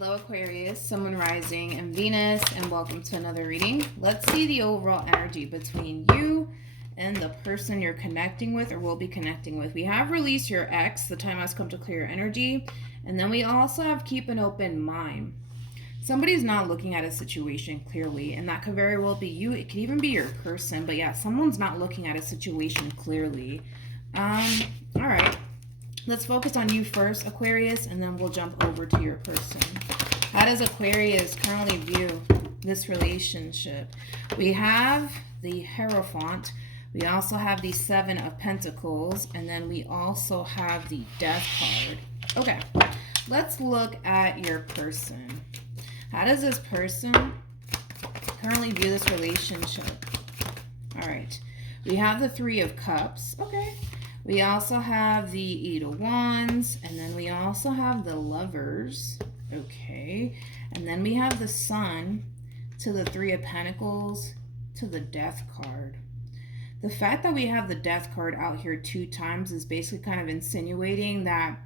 Hello Aquarius, Sun, Moon, Rising, and Venus, and welcome to another reading. Let's see the overall energy between you and the person you're connecting with or will be connecting with. We have release your ex, the time has come to clear your energy, and then we also have keep an open mind. Somebody's not looking at a situation clearly, and that could very well be you. It could even be your person, but yeah, someone's not looking at a situation clearly. All right. Let's focus on you first, Aquarius, and then we'll jump over to your person. How does Aquarius currently view this relationship? We have the Hierophant. We also have the Seven of Pentacles. And then we also have the Death card. Okay, let's look at your person. How does this person currently view this relationship? All right, we have the Three of Cups. Okay. We also have the Eight of Wands, and then we also have the Lovers, okay, and then we have the Sun to the Three of Pentacles to the Death card. The fact that we have the Death card out here 2 times is basically kind of insinuating that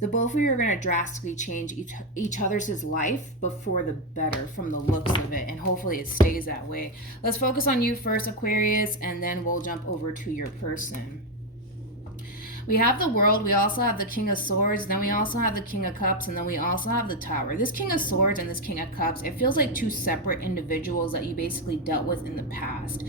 the both of you are going to drastically change each other's life, but for the better from the looks of it, and hopefully it stays that way. Let's focus on you first, Aquarius, and then we'll jump over to your person. We have the World, we also have the King of Swords, then we also have the King of Cups, and then we also have the Tower. This King of Swords and this King of Cups, it feels like 2 separate individuals that you basically dealt with in the past.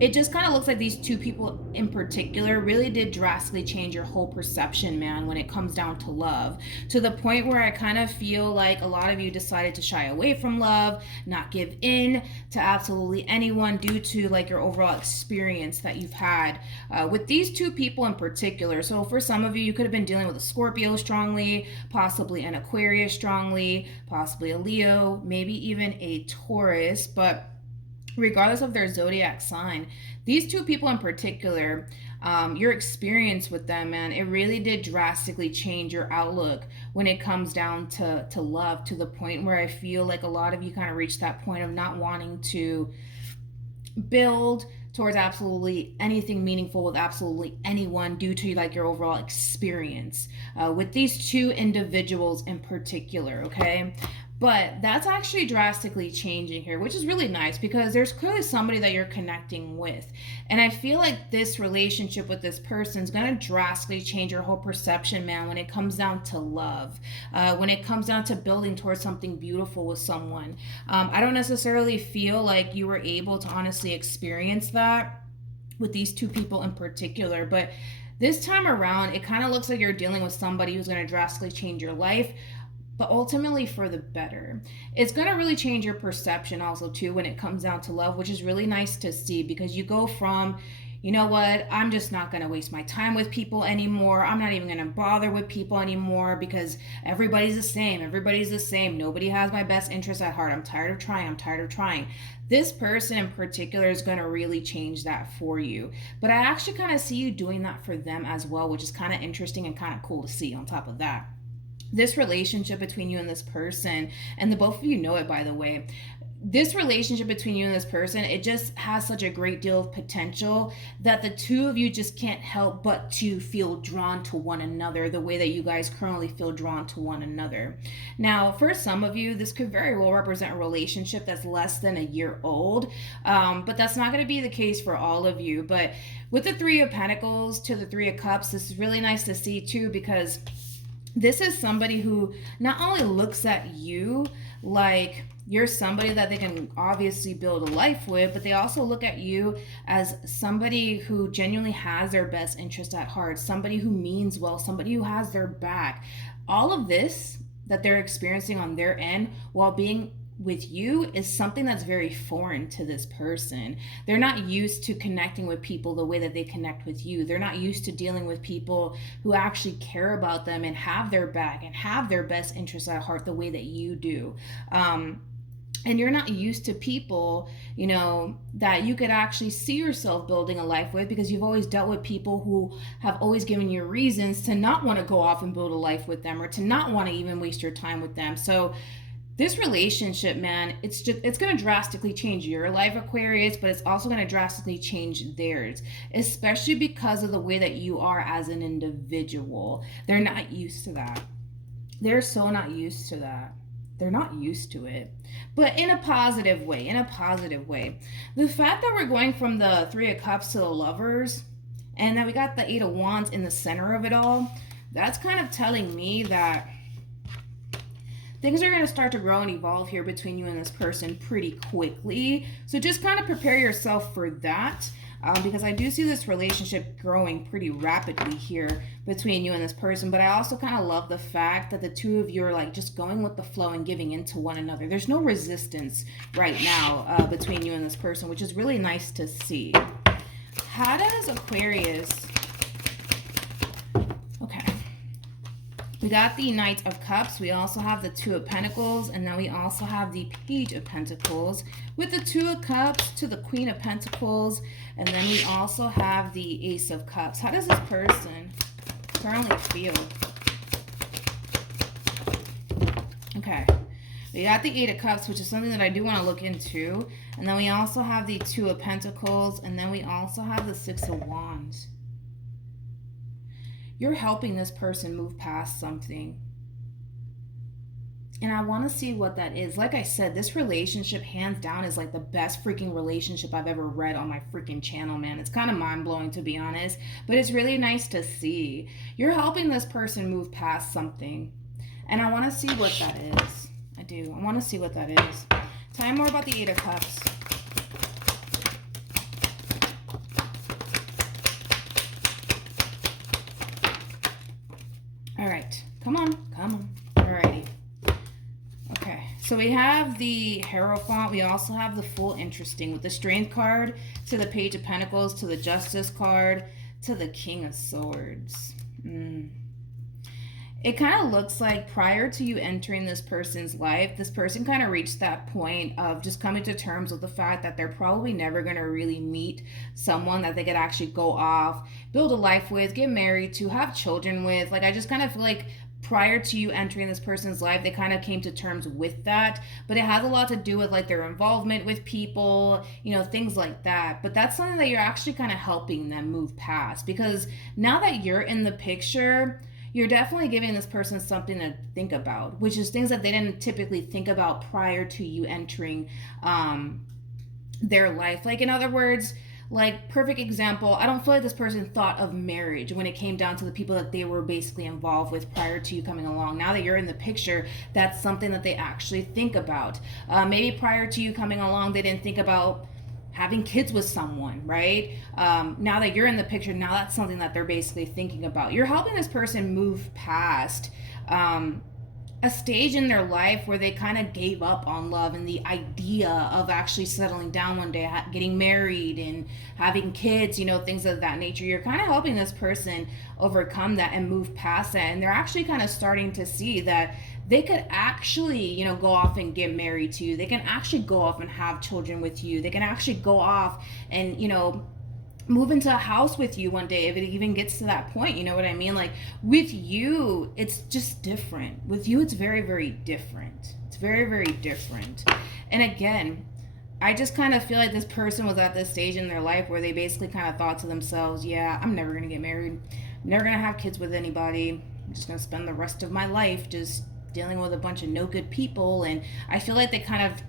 It just kind of looks like these 2 people in particular really did drastically change your whole perception, man, when it comes down to love. To the point where I kind of feel like a lot of you decided to shy away from love, not give in to absolutely anyone due to like your overall experience that you've had with these 2 people in particular. So for some of you, you could have been dealing with a Scorpio strongly, possibly an Aquarius strongly, possibly a Leo, maybe even a Taurus, but regardless of their zodiac sign, these 2 people in particular, your experience with them, man, it really did drastically change your outlook when it comes down to love, to the point where I feel like a lot of you kind of reached that point of not wanting to build towards absolutely anything meaningful with absolutely anyone due to like your overall experience with these 2 individuals in particular, okay? But that's actually drastically changing here, which is really nice because there's clearly somebody that you're connecting with. And I feel like this relationship with this person is going to drastically change your whole perception, man, when it comes down to love, when it comes down to building towards something beautiful with someone. I don't necessarily feel like you were able to honestly experience that with these 2 people in particular, but this time around, it kind of looks like you're dealing with somebody who's going to drastically change your life, but ultimately for the better. It's going to really change your perception also too when it comes down to love, which is really nice to see because you go from, you know what, I'm just not going to waste my time with people anymore. I'm not even going to bother with people anymore because everybody's the same. Everybody's the same. Nobody has my best interest at heart. I'm tired of trying. I'm tired of trying. This person in particular is going to really change that for you. But I actually kind of see you doing that for them as well, which is kind of interesting and kind of cool to see on top of that. This relationship between you and this person, and the both of you know it, by the way, this relationship between you and this person, it just has such a great deal of potential that the 2 of you just can't help but to feel drawn to one another the way that you guys currently feel drawn to one another. Now, for some of you, this could very well represent a relationship that's less than a year old, but that's not going to be the case for all of you. But with the Three of Pentacles to the Three of Cups, this is really nice to see too, because this is somebody who not only looks at you like you're somebody that they can obviously build a life with, but they also look at you as somebody who genuinely has their best interest at heart, somebody who means well, somebody who has their back. All of this that they're experiencing on their end while being with you is something that's very foreign to this person. They're not used to connecting with people the way that they connect with you. They're not used to dealing with people who actually care about them and have their back and have their best interests at heart the way that you do. And you're not used to people, you know, that you could actually see yourself building a life with, because you've always dealt with people who have always given you reasons to not want to go off and build a life with them, or to not want to even waste your time with them. So this relationship, man, it's going to drastically change your life, Aquarius, but it's also going to drastically change theirs, especially because of the way that you are as an individual. They're not used to that. They're so not used to that. They're not used to it, but in a positive way, in a positive way. The fact that we're going from the Three of Cups to the Lovers, and that we got the Eight of Wands in the center of it all, that's kind of telling me that things are going to start to grow and evolve here between you and this person pretty quickly. So just kind of prepare yourself for that. Because I do see this relationship growing pretty rapidly here between you and this person. But I also kind of love the fact that the two of you are like just going with the flow and giving into one another. There's no resistance right now between you and this person, which is really nice to see. How does Aquarius... Okay. We got the Knight of Cups. We also have the Two of Pentacles. And then we also have the Page of Pentacles. With the Two of Cups to the Queen of Pentacles. And then we also have the Ace of Cups. How does this person currently feel? Okay. We got the Eight of Cups, which is something that I do want to look into. And then we also have the Two of Pentacles. And then we also have the Six of Wands. You're helping this person move past something. And I want to see what that is. Like I said, this relationship, hands down, is like the best freaking relationship I've ever read on my freaking channel, man. It's kind of mind-blowing, to be honest. But it's really nice to see. You're helping this person move past something. And I want to see what that is. I do. I want to see what that is. Tell me more about the Eight of Cups. All right. Come on. Come on. Alrighty. Okay, so we have the Hierophant. We also have the Full Interesting with the Strength card to the Page of Pentacles to the Justice card to the King of Swords. It kind of looks like prior to you entering this person's life, this person kind of reached that point of just coming to terms with the fact that they're probably never going to really meet someone that they could actually go off, build a life with, get married to, have children with. Like, I just kind of feel like prior to you entering this person's life, they kind of came to terms with that. But it has a lot to do with like their involvement with people, you know, things like that. But that's something that you're actually kind of helping them move past, because now that you're in the picture, you're definitely giving this person something to think about, which is things that they didn't typically think about prior to you entering their life. Like, in other words, like, perfect example, I don't feel like this person thought of marriage when it came down to the people that they were basically involved with prior to you coming along. Now that you're in the picture, that's something that they actually think about. Maybe prior to you coming along, they didn't think about having kids with someone, right? Now that you're in the picture, now that's something that they're basically thinking about. You're helping this person move past a stage in their life where they kind of gave up on love and the idea of actually settling down one day, getting married and having kids, you know, things of that nature. You're kind of helping this person overcome that and move past that. And they're actually kind of starting to see that they could actually, you know, go off and get married to you. They can actually go off and have children with you. They can actually go off and, you know, move into a house with you one day if it even gets to that point. You know what I mean? Like, with you, it's just different. With you, it's very, very different. It's very, very different. And again, I just kind of feel like this person was at this stage in their life where they basically kind of thought to themselves, yeah, I'm never going to get married. I'm never going to have kids with anybody. I'm just going to spend the rest of my life just dealing with a bunch of no good people. And I feel like they kind of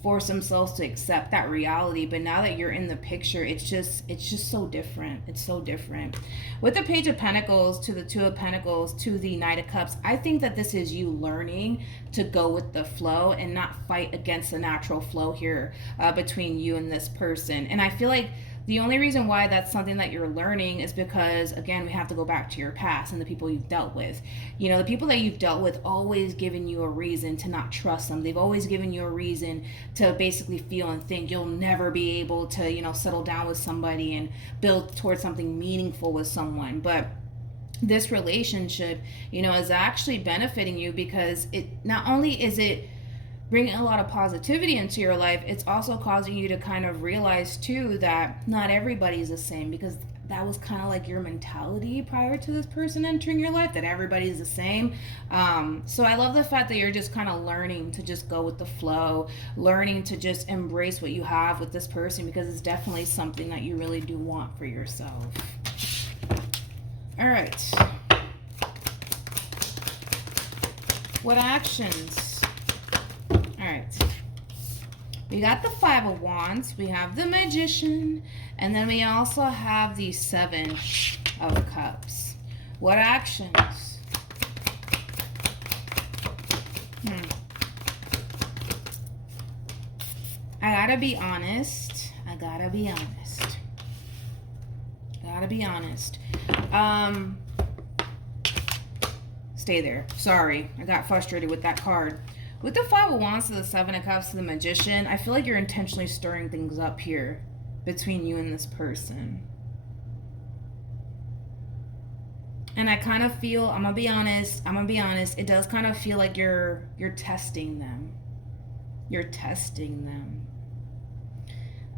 force themselves to accept that reality. But now that you're in the picture, it's just so different. It's so different. With the Page of Pentacles to the Two of Pentacles to the Knight of Cups, I think that this is you learning to go with the flow and not fight against the natural flow here between you and this person. And I feel like the only reason why that's something that you're learning is because, again, we have to go back to your past and the people you've dealt with. You know, the people that you've dealt with always given you a reason to not trust them. They've always given you a reason to basically feel and think you'll never be able to, you know, settle down with somebody and build towards something meaningful with someone. But this relationship, you know, is actually benefiting you because it not only is it bringing a lot of positivity into your life, it's also causing you to kind of realize too that not everybody's the same, because that was kind of like your mentality prior to this person entering your life, that everybody's the same. So I love the fact that you're just kind of learning to just go with the flow, learning to just embrace what you have with this person, because it's definitely something that you really do want for yourself. All right. What actions We got the Five of Wands, we have the Magician, and then we also have the Seven of Cups. What actions? I gotta be honest. Stay there. Sorry, I got frustrated with that card. With the Five of Wands to the Seven of Cups to the Magician, I feel like you're intentionally stirring things up here between you and this person. And I kind of feel, I'm gonna be honest, it does kind of feel like you're testing them. You're testing them.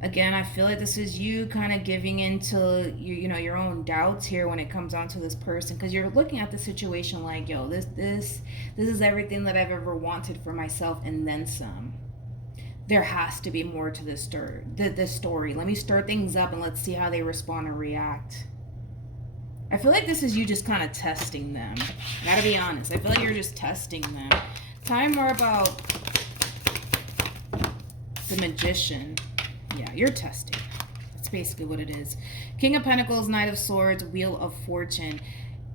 Again, I feel like this is you kind of giving into your own doubts here when it comes on to this person, because you're looking at the situation like, yo, this is everything that I've ever wanted for myself and then some. There has to be more to this story. Let me stir things up and let's see how they respond or react. I feel like this is you just kind of testing them. I gotta be honest. I feel like you're just testing them. Tell me more about the Magician. Yeah, you're testing. That's basically what it is. King of Pentacles, Knight of Swords, Wheel of Fortune.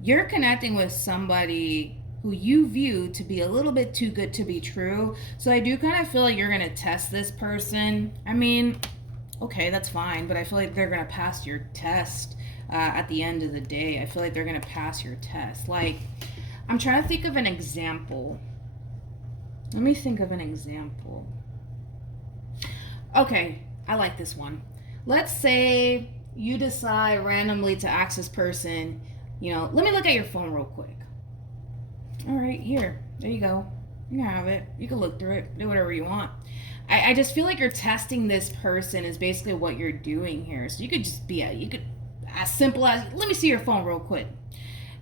You're connecting with somebody who you view to be a little bit too good to be true. So I do kind of feel like you're going to test this person. I mean, okay, that's fine, but I feel like they're going to pass your test at the end of the day. I feel like they're going to pass your test. Like, I'm trying to think of an example. Let me think of an example. Okay, I like this one. Let's say you decide randomly to ask this person, let me look at your phone real quick. All right, here, there you go. You can have it. You can look through it, do whatever you want. I just feel like you're testing this person is basically what you're doing here. So you could just be as simple as, let me see your phone real quick.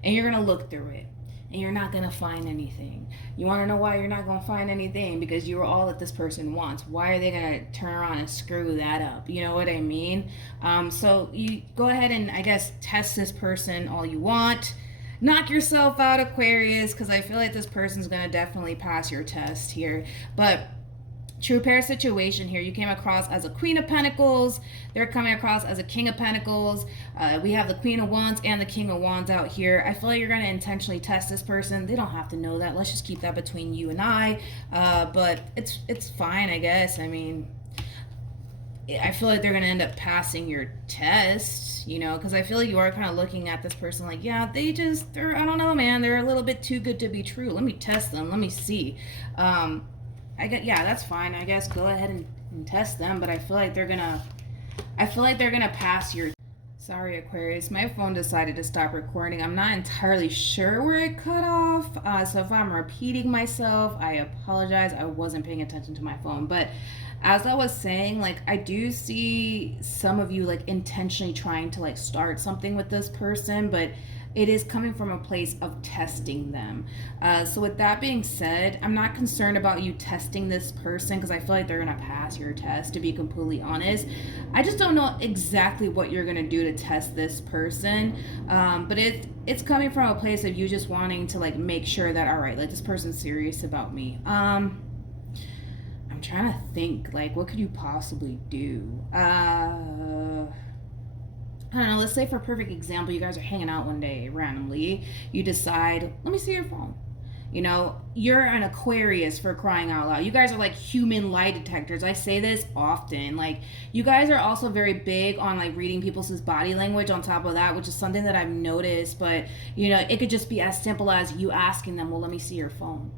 And you're going to look through it. And you're not going to find anything. You want to know why you're not going to find anything? Because you're all that this person wants. Why are they going to turn around and screw that up? You know what I mean? So you go ahead and, I guess, test this person all you want. Knock yourself out, Aquarius, because I feel like this person's going to definitely pass your test here. But true pair situation here. You came across as a Queen of Pentacles. They're coming across as a King of Pentacles. We have the Queen of Wands and the King of Wands out here. I feel like you're going to intentionally test this person. They don't have to know that. Let's just keep that between you and I. But it's fine, I guess. I mean, I feel like they're going to end up passing your test, because I feel like you are kind of looking at this person like, yeah, they're, I don't know, man. They're a little bit too good to be true. Let me test them. Let me see. Yeah, that's fine. I guess go ahead and test them, but I feel like they're gonna pass your. Sorry, Aquarius, my phone decided to stop recording. I'm not entirely sure where it cut off, so if I'm repeating myself, I apologize. I wasn't paying attention to my phone, but as I was saying, like, I do see some of you like intentionally trying to like start something with this person, but it is coming from a place of testing them. So with that being said, I'm not concerned about you testing this person because I feel like they're going to pass your test, to be completely honest. I just don't know exactly what you're going to do to test this person. But it's coming from a place of you just wanting to like make sure that, all right, like this person's serious about me. I'm trying to think, like, what could you possibly do? I don't know, let's say for a perfect example, you guys are hanging out one day randomly. You decide, let me see your phone. You're an Aquarius, for crying out loud. You guys are like human lie detectors. I say this often. Like, you guys are also very big on like reading people's body language on top of that, which is something that I've noticed. But, it could just be as simple as you asking them, well, let me see your phone.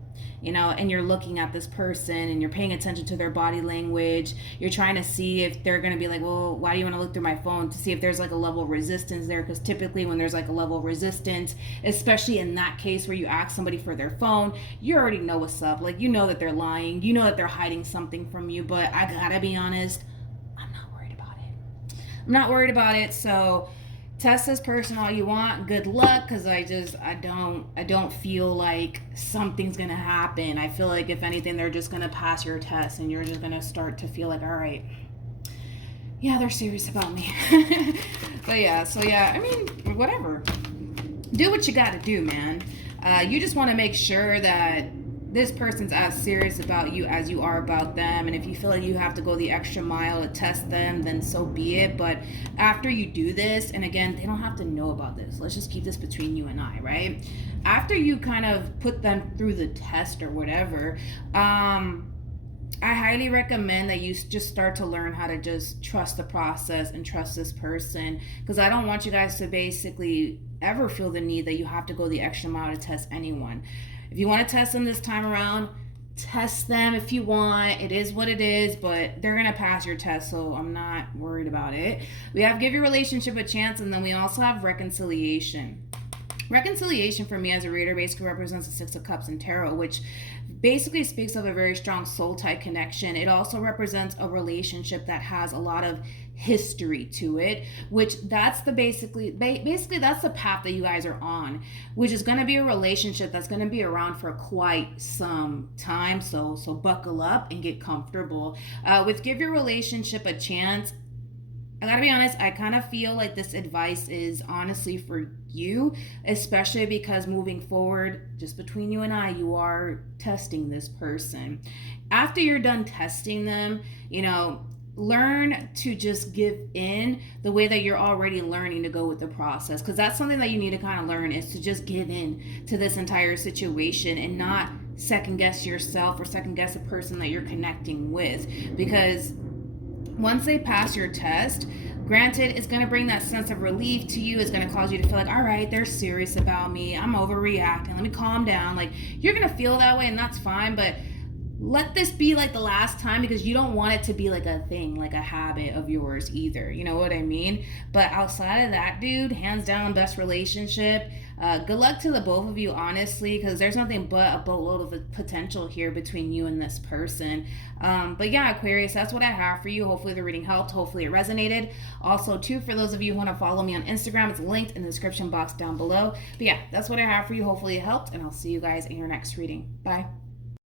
And you're looking at this person and you're paying attention to their body language. You're trying to see if they're going to be like, well, why do you want to look through my phone? To see if there's like a level of resistance there. Because typically when there's like a level of resistance, especially in that case where you ask somebody for their phone, you already know what's up. Like, you know that they're lying. You know that they're hiding something from you. But I gotta be honest, I'm not worried about it. So test this person all you want. Good luck, because I don't feel like something's gonna happen. I feel like if anything, they're just gonna pass your test and you're just gonna start to feel like, all right, yeah, they're serious about me. But yeah, so yeah, I mean, whatever. Do what you gotta do, man. You just want to make sure that this person's as serious about you as you are about them, and if you feel like you have to go the extra mile to test them, then so be it. But after you do this, and again, they don't have to know about this, let's just keep this between you and I, right? After you kind of put them through the test or whatever, I highly recommend that you just start to learn how to just trust the process and trust this person, because I don't want you guys to basically ever feel the need that you have to go the extra mile to test anyone. If you want to test them this time around, test them if you want. It is what it is, but they're going to pass your test, so I'm not worried about it. We have give your relationship a chance, and then we also have reconciliation. Reconciliation for me as a reader basically represents the Six of Cups in tarot, which basically speaks of a very strong soul tie connection. It also represents a relationship that has a lot of history to it, which that's the basically that's the path that you guys are on, which is going to be a relationship that's going to be around for quite some time. So buckle up and get comfortable. With give your relationship a chance, I gotta be honest, I kind of feel like this advice is honestly for you, especially because moving forward, just between you and I, you are testing this person. After you're done testing them, learn to just give in the way that you're already learning to go with the process, because that's something that you need to kind of learn, is to just give in to this entire situation and not second guess yourself or second guess the person that you're connecting with. Because once they pass your test, granted, it's going to bring that sense of relief to you. It's going to cause you to feel like, all right, they're serious about me, I'm overreacting, let me calm down. Like, you're going to feel that way, and that's fine, but let this be like the last time, because you don't want it to be like a thing, like a habit of yours either. You know what I mean? But outside of that, dude, hands down, best relationship. Good luck to the both of you, honestly, because there's nothing but a boatload of potential here between you and this person. But yeah, Aquarius, that's what I have for you. Hopefully the reading helped. Hopefully it resonated. Also, too, for those of you who want to follow me on Instagram, it's linked in the description box down below. But yeah, that's what I have for you. Hopefully it helped, and I'll see you guys in your next reading. Bye.